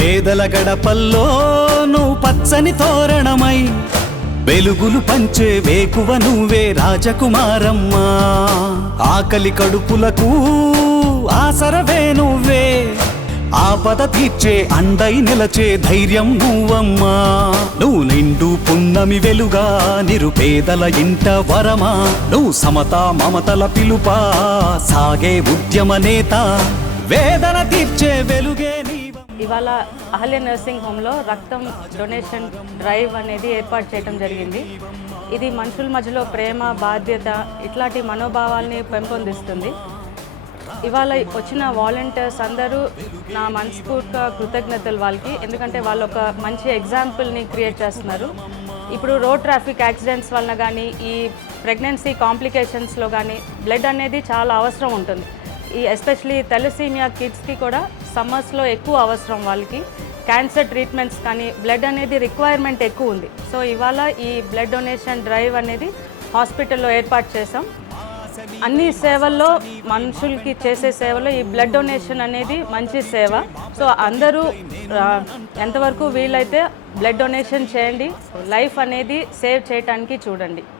పేదల గడపల్లో నువ్వు పచ్చని తోరణమై వెలుగులు పంచే వేకువ నువ్వే రాజకుమారమ్మా. ఆకలి కడుపులకు ఆసరవే నువ్వే, ఆపద తీర్చే అండై నిలచే ధైర్యం నువ్వమ్మా. నువ్వు నిండు పున్నమి వెలుగా నిరుపేదల ఇంట వరమా. నువ్వు సమతా మమతల పిలుపా సాగే ఉద్యమ నేత, వేదన తీర్చే వెలుగే నీవమ్మా. ఇవాళ అహల్య నర్సింగ్ హోమ్లో రక్తం డొనేషన్ డ్రైవ్ అనేది ఏర్పాటు చేయడం జరిగింది. ఇది మనుషుల మధ్యలో ప్రేమ, బాధ్యత ఇట్లాంటి మనోభావాల్ని పెంపొందిస్తుంది. ఇవాళ వచ్చిన వాలంటీర్స్ అందరూ నా మనస్ఫూర్తిగా కృతజ్ఞతలు వాళ్ళకి. ఎందుకంటే వాళ్ళు ఒక మంచి ఎగ్జాంపుల్ని క్రియేట్ చేస్తున్నారు. ఇప్పుడు రోడ్ ట్రాఫిక్ యాక్సిడెంట్స్ వలన కానీ, ఈ ప్రెగ్నెన్సీ కాంప్లికేషన్స్లో కానీ బ్లడ్ అనేది చాలా అవసరం ఉంటుంది. ఈ ఎస్పెషలీ థాలసీమియా కిడ్స్కి కూడా సమ్మర్స్లో ఎక్కువ అవసరం. వాళ్ళకి క్యాన్సర్ ట్రీట్మెంట్స్ కానీ బ్లడ్ అనేది రిక్వైర్మెంట్ ఎక్కువ ఉంది. సో ఇవాళ ఈ బ్లడ్ డొనేషన్ డ్రైవ్ అనేది హాస్పిటల్లో ఏర్పాటు చేసాం. అన్ని సేవల్లో, మనుషులకి చేసే సేవలో ఈ బ్లడ్ డొనేషన్ అనేది మంచి సేవ. సో అందరూ ఎంతవరకు వీలైతే బ్లడ్ డొనేషన్ చేయండి. లైఫ్ అనేది సేవ్ చేయడానికి చూడండి.